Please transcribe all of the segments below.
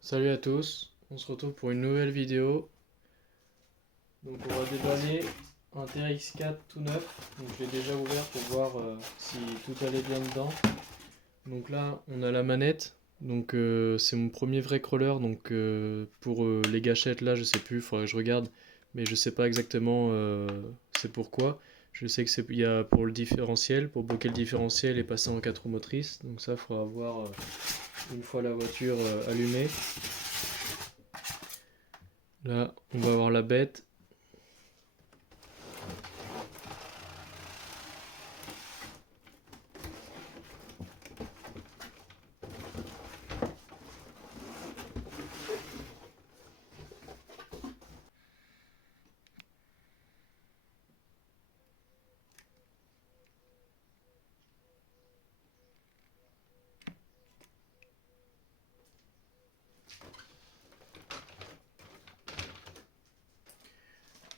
Salut à tous, on se retrouve pour une nouvelle vidéo. Donc on va dépanner un TX4 tout neuf. Donc je l'ai déjà ouvert pour voir si tout allait bien dedans. Donc là on a la manette. Donc c'est mon premier vrai crawler. Donc pour les gâchettes là je sais plus, il faudrait que je regarde. Mais je sais pas exactement c'est pourquoi. Je sais que il y a pour le différentiel, pour bloquer le différentiel et passer en 4 roues motrices. Donc ça il faudra voir une fois la voiture allumée. Là, on va avoir la bête.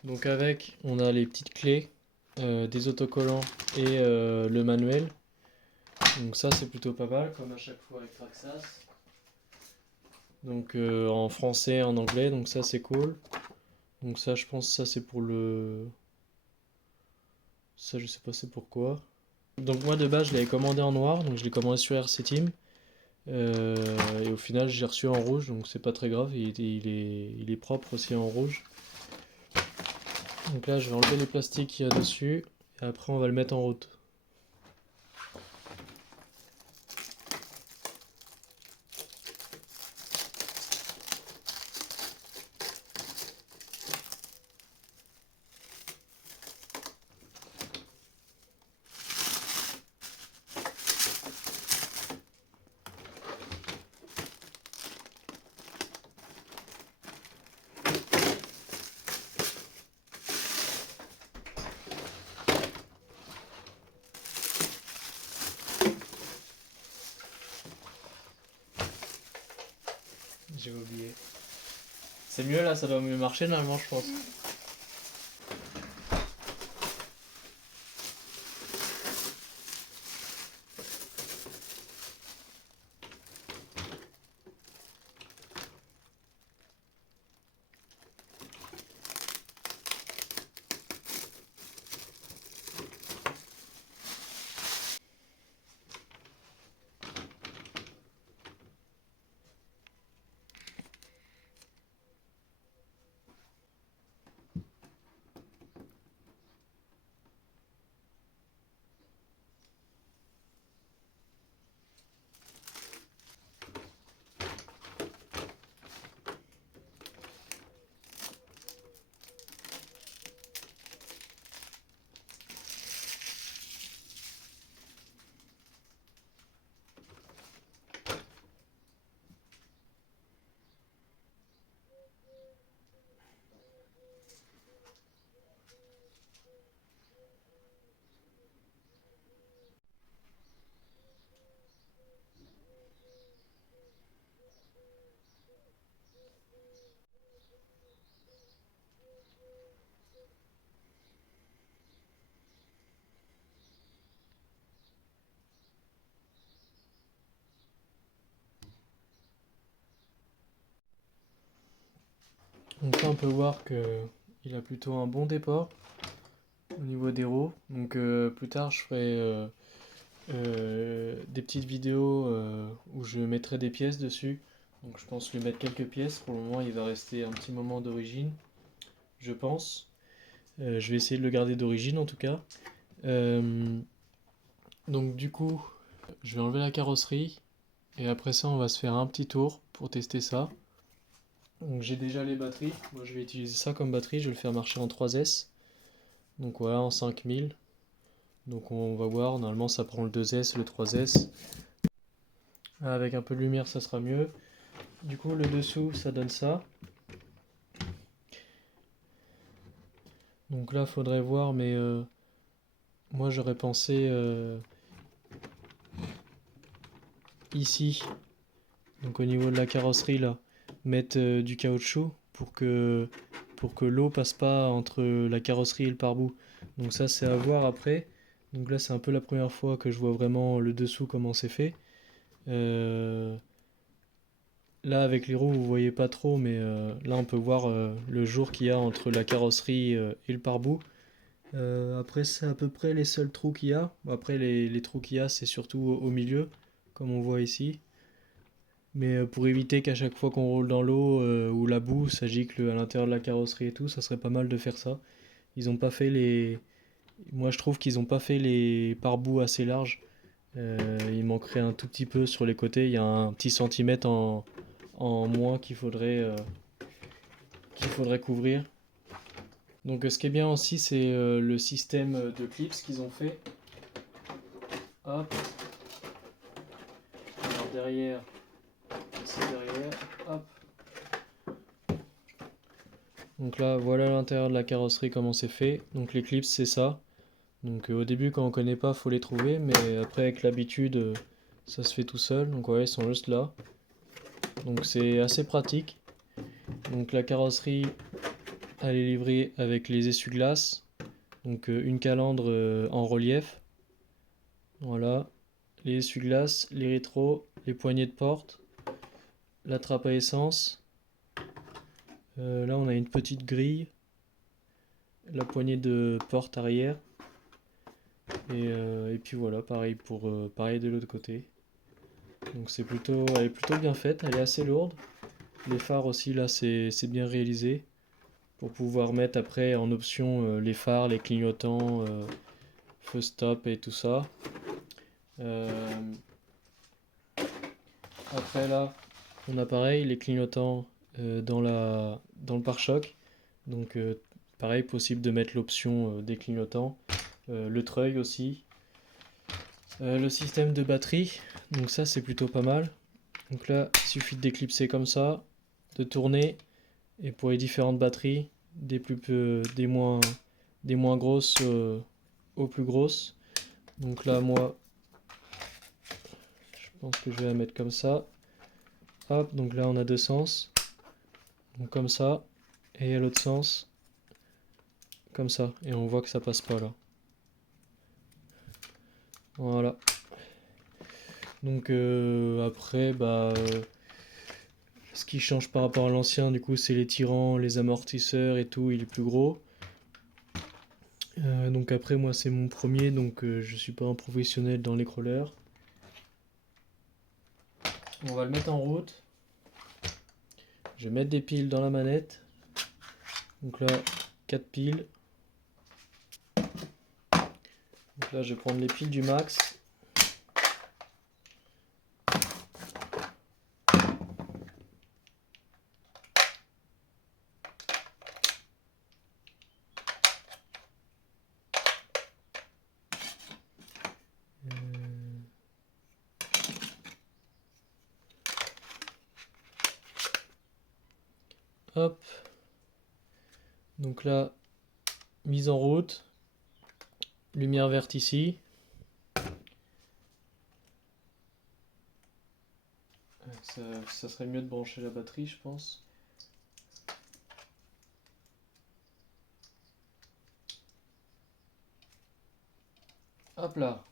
Donc avec, on a les petites clés, des autocollants et le manuel. Donc ça c'est plutôt pas mal, comme à chaque fois avec Traxxas. Donc en français, en anglais, donc ça c'est cool. Donc ça je pense ça c'est pour le... Ça je sais pas c'est pourquoi. Donc moi de base je l'avais commandé en noir, donc je l'ai commandé sur RC Team. Et au final j'ai reçu en rouge, donc c'est pas très grave, il est propre aussi en rouge. Donc là je vais enlever les plastiques qu'il y a dessus, et après on va le mettre en route. J'ai oublié. C'est mieux là, ça doit mieux marcher normalement, je pense. Donc là on peut voir que il a plutôt un bon départ au niveau des roues. Donc plus tard je ferai des petites vidéos où je mettrai des pièces dessus. Donc je pense lui mettre quelques pièces. Pour le moment il va rester un petit moment d'origine, je pense. Je vais essayer de le garder d'origine en tout cas. Euh, donc du coup je vais enlever la carrosserie et après ça on va se faire un petit tour pour tester ça. Donc j'ai déjà les batteries, moi je vais utiliser ça comme batterie, je vais le faire marcher en 3S. Donc voilà, en 5000. Donc on va voir, normalement ça prend le 2S, le 3S. Avec un peu de lumière ça sera mieux. Du coup le dessous ça donne ça. Donc là faudrait voir, mais moi j'aurais pensé ici, donc au niveau de la carrosserie là, mettre du caoutchouc pour que l'eau passe pas entre la carrosserie et le pare-boue. Donc ça c'est à voir après. Donc là c'est un peu la première fois que je vois vraiment le dessous comment c'est fait. Euh, là avec les roues vous voyez pas trop, mais là on peut voir le jour qu'il y a entre la carrosserie et le pare-boue. Après c'est à peu près les seuls trous qu'il y a. Après les trous qu'il y a c'est surtout au milieu, comme on voit ici. Mais pour éviter qu'à chaque fois qu'on roule dans l'eau ou la boue, ça gicle à l'intérieur de la carrosserie et tout, ça serait pas mal de faire ça. Ils ont pas fait les... Moi je trouve qu'ils ont pas fait les pare-boues assez larges. Il manquerait un tout petit peu sur les côtés. Il y a un petit centimètre en moins qu'il faudrait couvrir. Donc ce qui est bien aussi c'est le système de clips qu'ils ont fait. Hop, alors derrière, c'est derrière, hop. Donc là voilà l'intérieur de la carrosserie comment c'est fait. Donc les clips c'est ça. Donc au début quand on connaît pas faut les trouver, mais après avec l'habitude ça se fait tout seul. Donc ouais ils sont juste là. Donc c'est assez pratique. Donc la carrosserie elle est livrée avec les essuie-glaces. Donc une calandre en relief. Voilà. Les essuie-glaces, les rétros, les poignées de porte, la trappe à essence. Là on a une petite grille. La poignée de porte arrière. Et puis voilà, pareil de l'autre côté. Donc elle est plutôt bien faite, elle est assez lourde. Les phares aussi là c'est bien réalisé. Pour pouvoir mettre après en option les phares, les clignotants, feu stop et tout ça. Euh, Après là, on a pareil les clignotants dans le pare-choc. Donc pareil, possible de mettre l'option des clignotants. Le treuil aussi. Le système de batterie, donc ça c'est plutôt pas mal. Donc là, il suffit de déclipser comme ça, de tourner, et pour les différentes batteries, des moins grosses aux plus grosses. Donc là, moi, je pense que je vais la mettre comme ça. Hop, donc là on a deux sens. Donc comme ça, et à l'autre sens, comme ça. Et on voit que ça passe pas là. Voilà. Donc après, ce qui change par rapport à l'ancien, du coup, c'est les tirants, les amortisseurs et tout, il est plus gros. Donc après, moi, c'est mon premier, donc je suis pas un professionnel dans les crawlers. On va le mettre en route. Je vais mettre des piles dans la manette. Donc là, 4 piles. Donc là, je vais prendre les piles du max. Hop. Donc là, mise en route. Lumière verte ici. Ça serait mieux de brancher la batterie, je pense. Hop là.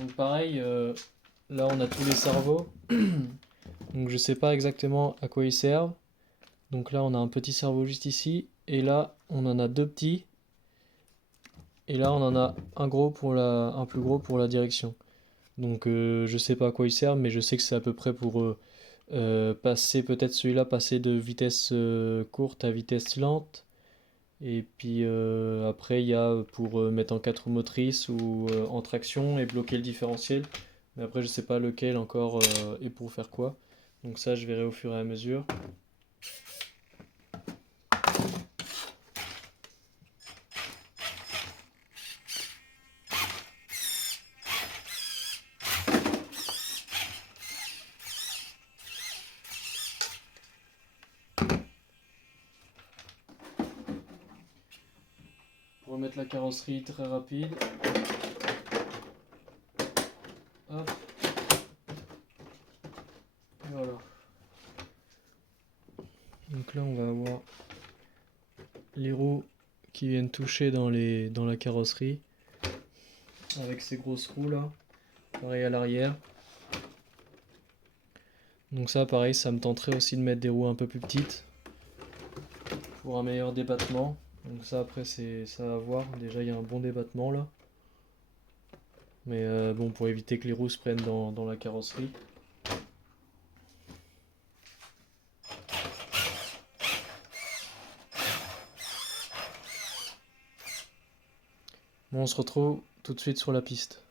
Donc pareil, là on a tous les cerveaux. Donc je sais pas exactement à quoi ils servent. Donc là on a un petit cerveau juste ici. Et là on en a deux petits. Et là on en a un plus gros pour la direction. Donc je sais pas à quoi ils servent, mais je sais que c'est à peu près pour passer, peut-être celui-là, passer de vitesse courte à vitesse lente. Et puis après, il y a pour mettre en 4 roues motrices ou en traction et bloquer le différentiel. Mais après, je sais pas lequel encore et pour faire quoi. Donc ça, je verrai au fur et à mesure. Pour remettre la carrosserie très rapide. Hop. Et voilà. Donc là, on va avoir les roues qui viennent toucher dans la carrosserie. Avec ces grosses roues là. Pareil à l'arrière. Donc ça, pareil, ça me tenterait aussi de mettre des roues un peu plus petites pour un meilleur débattement. Donc ça, après, c'est ça à voir. Déjà, il y a un bon débattement là. Mais bon, pour éviter que les roues se prennent dans la carrosserie. Bon, on se retrouve tout de suite sur la piste.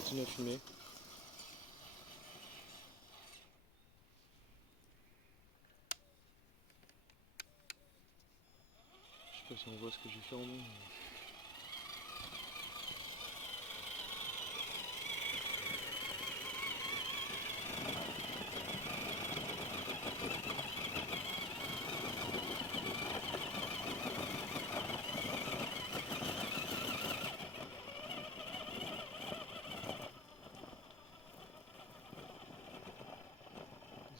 Continue à fumer. Je sais pas si on voit ce que j'ai fait en nous.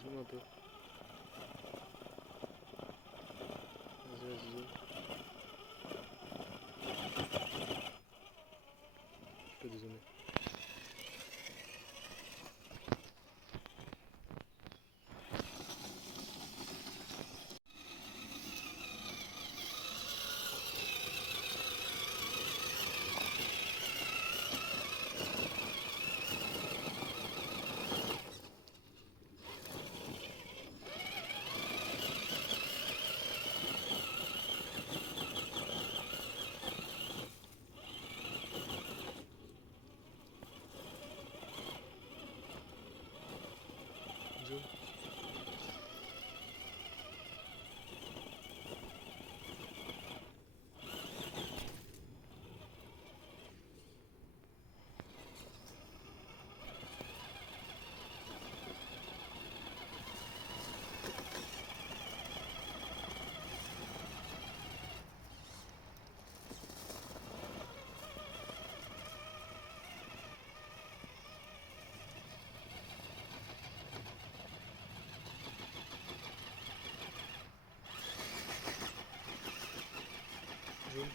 Zoom un peu. Vas-y, vas-y, zoom. Je peux dézoomer. Zoom. Zoom.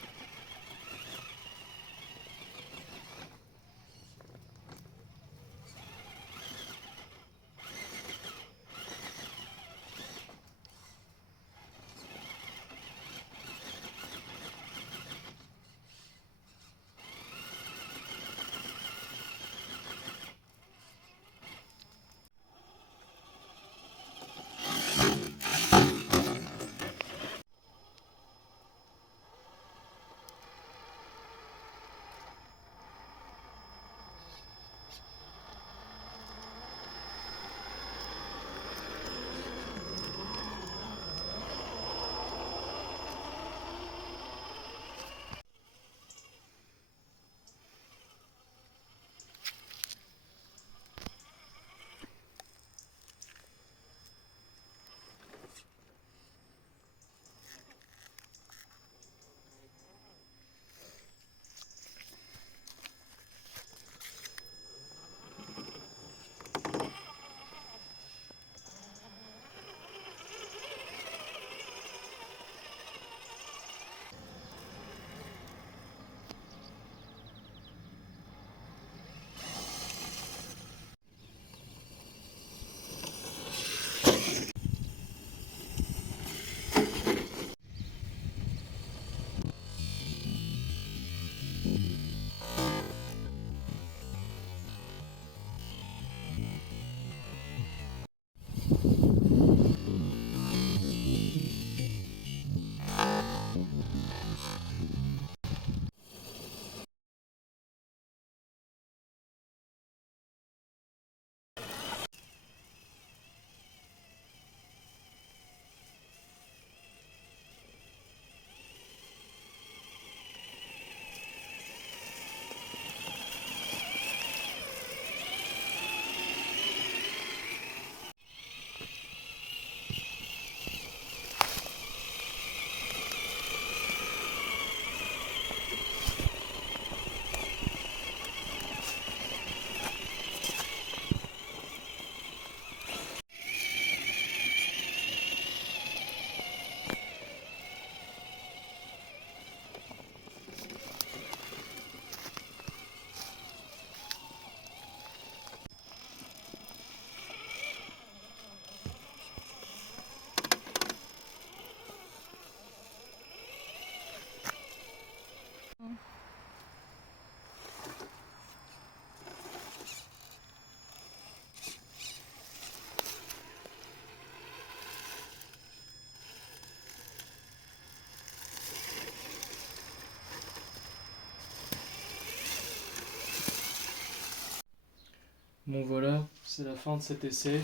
Bon voilà, c'est la fin de cet essai.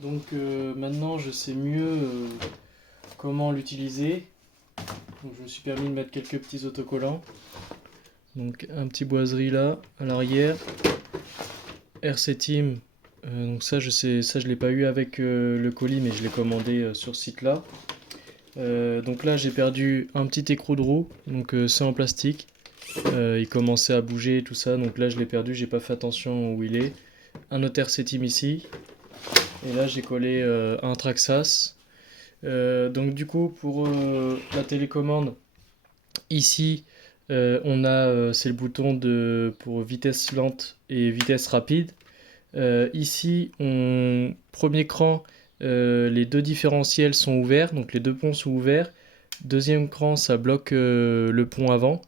Donc maintenant je sais mieux comment l'utiliser. Donc je me suis permis de mettre quelques petits autocollants. Donc un petit boiserie là à l'arrière. RC Team. Donc ça je l'ai pas eu avec le colis, mais je l'ai commandé sur ce site là. Donc là j'ai perdu un petit écrou de roue, donc c'est en plastique. Il commençait à bouger et tout ça, donc là je l'ai perdu, j'ai pas fait attention où il est. Un autre RC Team ici. Et là j'ai collé un Traxxas. Donc du coup pour la télécommande, ici c'est le bouton pour vitesse lente et vitesse rapide. Ici, premier cran, les deux différentiels sont ouverts, donc les deux ponts sont ouverts. Deuxième cran, ça bloque le pont avant,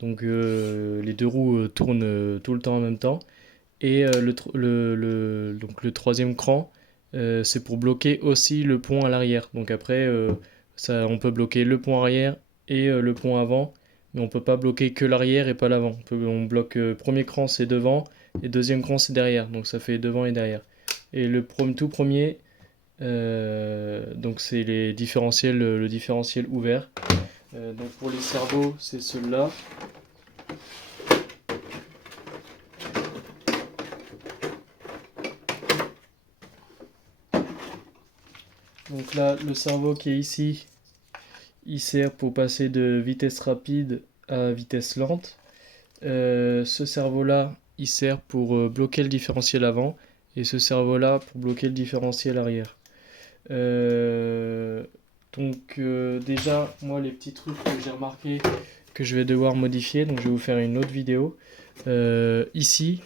donc les deux roues tournent tout le temps en même temps. Et donc le troisième cran, c'est pour bloquer aussi le pont à l'arrière. Donc après, on peut bloquer le pont arrière et le pont avant, mais on peut pas bloquer que l'arrière et pas l'avant. On bloque premier cran c'est devant et deuxième cran c'est derrière, donc ça fait devant et derrière. Et tout premier, donc c'est le différentiel ouvert. Donc pour les cerveaux, c'est celui-là. Donc là, le cerveau qui est ici, il sert pour passer de vitesse rapide à vitesse lente. Ce cerveau-là, il sert pour bloquer le différentiel avant, et ce cerveau-là pour bloquer le différentiel arrière. Déjà, moi, les petits trucs que j'ai remarqué que je vais devoir modifier, donc je vais vous faire une autre vidéo. Ici,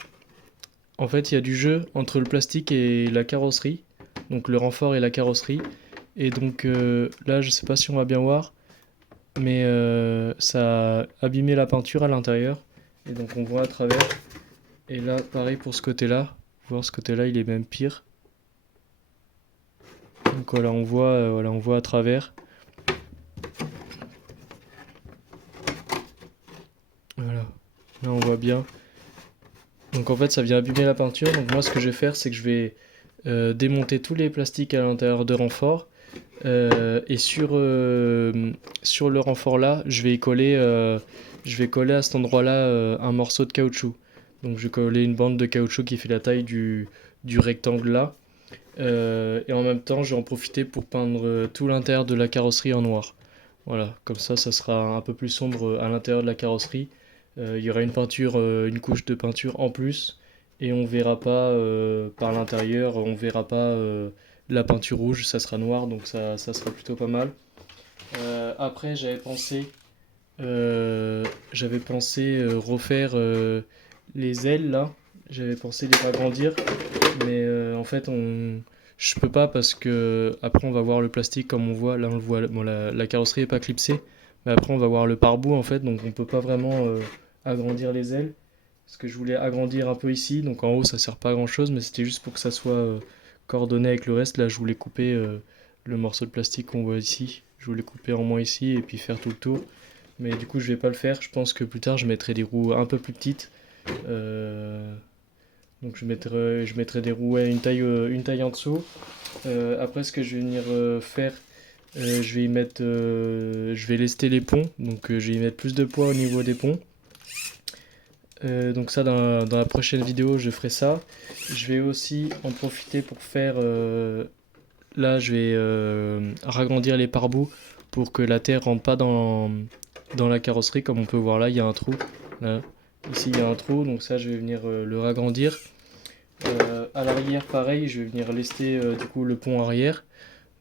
en fait, il y a du jeu entre le plastique et la carrosserie, donc le renfort et la carrosserie. Et donc là, je sais pas si on va bien voir, mais ça a abîmé la peinture à l'intérieur. Et donc on voit à travers. Et là, pareil pour ce côté-là. Voir ce côté-là, il est même pire. Donc voilà, on voit à travers. Voilà, là on voit bien. Donc en fait, ça vient abîmer la peinture. Donc moi, ce que je vais faire, c'est que je vais démonter tous les plastiques à l'intérieur de renfort. Et sur le renfort là, je vais coller à cet endroit là un morceau de caoutchouc. Donc je vais coller une bande de caoutchouc qui fait la taille du rectangle là. Et en même temps, je vais en profiter pour peindre tout l'intérieur de la carrosserie en noir. Voilà, comme ça sera un peu plus sombre à l'intérieur de la carrosserie. Il y aura une couche de peinture en plus, et on verra pas par l'intérieur, on verra pas la peinture rouge, ça sera noir, donc ça sera plutôt pas mal. Après, j'avais pensé refaire les ailes là. J'avais pensé les agrandir, mais en fait, je peux pas parce que après on va voir le plastique comme on voit. Là, on le voit. Bon, la carrosserie est pas clipsée, mais après on va voir le pare-bout en fait, donc on peut pas vraiment agrandir les ailes. Parce que je voulais agrandir un peu ici, donc en haut ça sert pas à grand chose, mais c'était juste pour que ça soit coordonné avec le reste. Là, je voulais couper le morceau de plastique qu'on voit ici. Je voulais couper en moins ici et puis faire tout le tour. Mais du coup, je vais pas le faire. Je pense que plus tard, je mettrai des roues un peu plus petites. Euh, donc je mettrai des roues à une taille en dessous. Après, ce que je vais venir faire, je vais lester les ponts. Donc je vais y mettre plus de poids au niveau des ponts. Donc ça, dans la prochaine vidéo, je ferai ça. Je vais aussi en profiter pour faire... là, je vais ragrandir les pare-bouts pour que la terre rentre pas dans la carrosserie. Comme on peut voir là, il y a un trou. Là. Ici, il y a un trou, donc ça, je vais venir le ragrandir. À l'arrière, pareil, je vais venir lester du coup le pont arrière.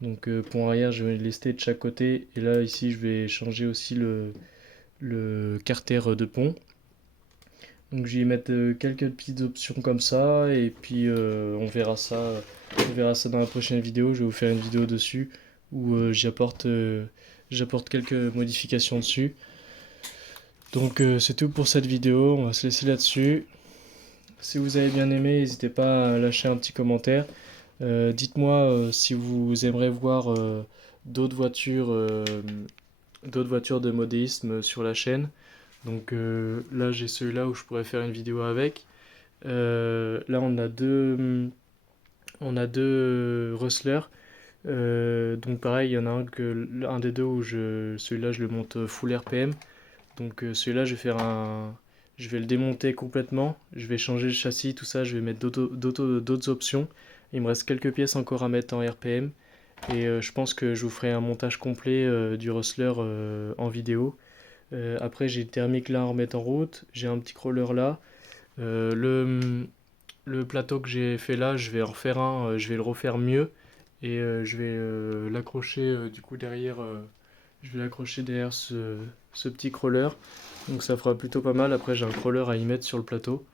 Donc pont arrière, je vais lester de chaque côté. Et là, ici, je vais changer aussi le carter de pont. Donc je vais y mettre quelques petites options comme ça, et puis on verra ça dans la prochaine vidéo. Je vais vous faire une vidéo dessus où j'apporte quelques modifications dessus. Donc c'est tout pour cette vidéo, on va se laisser là-dessus. Si vous avez bien aimé, n'hésitez pas à lâcher un petit commentaire. Dites-moi si vous aimeriez voir d'autres voitures, d'autres voitures de modéisme sur la chaîne. Donc là j'ai celui-là où je pourrais faire une vidéo avec. Là on a deux rustlers. Donc pareil, il y en a un des deux où celui-là je le monte full RPM. Donc celui-là je vais le démonter complètement. Je vais changer le châssis, tout ça. Je vais mettre d'autres options. Il me reste quelques pièces encore à mettre en RPM. Et je pense que je vous ferai un montage complet du Rustler en vidéo. Après, j'ai le thermique là à remettre en route. J'ai un petit crawler là. Le plateau que j'ai fait là, je vais en refaire un. Je vais le refaire mieux. Et je vais l'accrocher du coup derrière. Je vais l'accrocher derrière ce petit crawler. Donc ça fera plutôt pas mal. Après, j'ai un crawler à y mettre sur le plateau.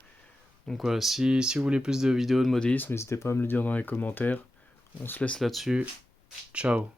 Donc voilà, si vous voulez plus de vidéos de modélisme, n'hésitez pas à me le dire dans les commentaires. On se laisse là-dessus. Ciao.